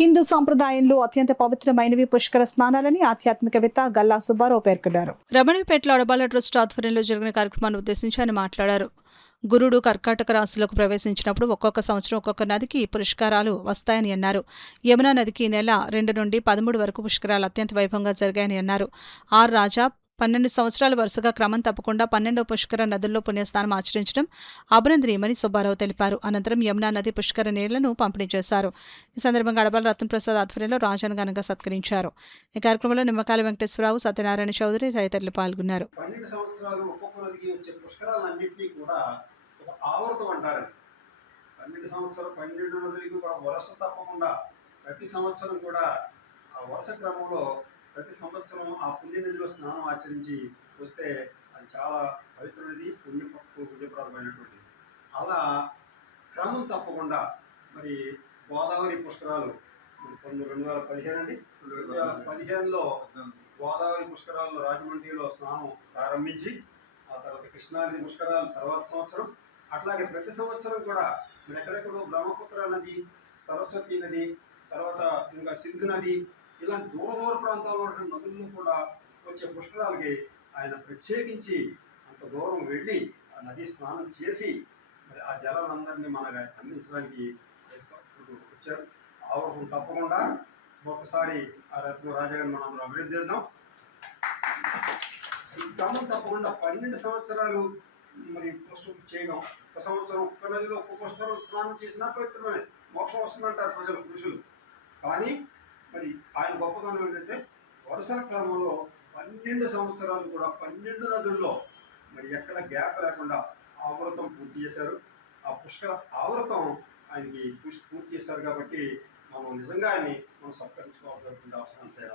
హిందూ సంప్రదాయంలో అత్యంత పవిత్రమైనవి పుష్కర స్నానాలని ఆధ్యాత్మికవేత్త గల్లా సుబ్బారావు పేర్కొన్నారు. రమణపేటలో అడబాల ట్రస్ట్ ఆధ్వర్యంలో జరిగిన కార్యక్రమాన్ని ఉద్దేశించి ఆయన మాట్లాడారు. గురుడు కర్కాటక రాశిలోకి ప్రవేశించినప్పుడు ఒక్కొక్క సంవత్సరం ఒక్కొక్క నదికి పుష్కరాలు వస్తాయని అన్నారు. యమునా నదికి ఈ నెల 2 నుండి 13 వరకు పుష్కరాలు అత్యంత వైభవంగా జరిగాయని అన్నారు. ఆర్ రాజా 12 సంవత్సరాలు వరుసగా క్రమం తప్పకుండా 12వ పుష్కర నదుల్లో పుణ్యస్నానం ఆచరించడం అభినందనీయమని సుబ్బారావు తెలిపారు. అనంతరం యమునా నది పుష్కర నీళ్లను పంపిణీ చేశారు. ఈ సందర్భంగా అడబాల రత్నప్రసాద్ ఆధ్వర్యంలో రాజాను ఘనంగా సత్కరించారు. ఈ కార్యక్రమంలో నిమ్మకాయల వెంకటేశ్వరరావు, సత్యనారాయణ చౌదరి తదితరులు పాల్గొన్నారు. 12 సంవత్సరాలు ఒక్కొక్క నదికి వచ్చే పుష్కరాలన్నింటినీ కూడా ఒక ఆవర్తం అంటారు. 12 నదులకి కూడా వరుస తప్పకుండా ప్రతి సంవత్సరం కూడా ఆ వరుస క్రమంలో ప్రతి సంవత్సరం ఆ పుణ్యనదిలో స్నానం ఆచరించి వస్తే అది చాలా పవిత్రమైనది, పుణ్యప్రదమైనటువంటిది. అలా క్రమం తప్పకుండా మరి గోదావరి పుష్కరాలు 2015 అండి, 2015లో గోదావరి పుష్కరాల్లో రాజమండ్రిలో స్నానం ప్రారంభించి ఆ తర్వాత కృష్ణానది పుష్కరాలు తర్వాత సంవత్సరం, అట్లాగే ప్రతి సంవత్సరం కూడా మరి ఎక్కడెక్కడో బ్రహ్మపుత్ర నది, సరస్వతి నది, తర్వాత ఇంకా సింధు నది, ఇలాంటి దూర ప్రాంతాల్లో ఉన్న నదుల్లో కూడా వచ్చే పుష్కరాలకి ఆయన ప్రత్యేకించి అంత దూరం వెళ్ళి ఆ నది స్నానం చేసి మరి ఆ జలాలందరినీ మనకు అందించడానికి వచ్చారు. ఆవరణ తప్పకుండా ఒకసారి ఆ రత్న రాజాగారిని మనం అందరం అభివృద్ధిద్దాం. ఈ క్రమం తప్పకుండా 12 సంవత్సరాలు మరి పుష్కరం చేయడం, ఒక సంవత్సరం ఒక్క నదిలో ఒక్క పుష్కరం స్నానం చేసినా పవిత్రమైన మోక్షం వస్తుందంటారు ప్రజలు, పురుషులు. కానీ మరి ఆయన గొప్పతనం ఏంటంటే వరుసల క్రమంలో 12 సంవత్సరాలు కూడా 12 నదుల్లో మరి ఎక్కడ గ్యాప్ లేకుండా ఆవృతం పూర్తి చేశారు. ఆ పుష్కర ఆవృతం ఆయనకి పూర్తి చేశారు కాబట్టి మనం నిజంగా ఆయన్ని మనం సత్కరించుకోవాల్సినటువంటి అవసరం అంతే.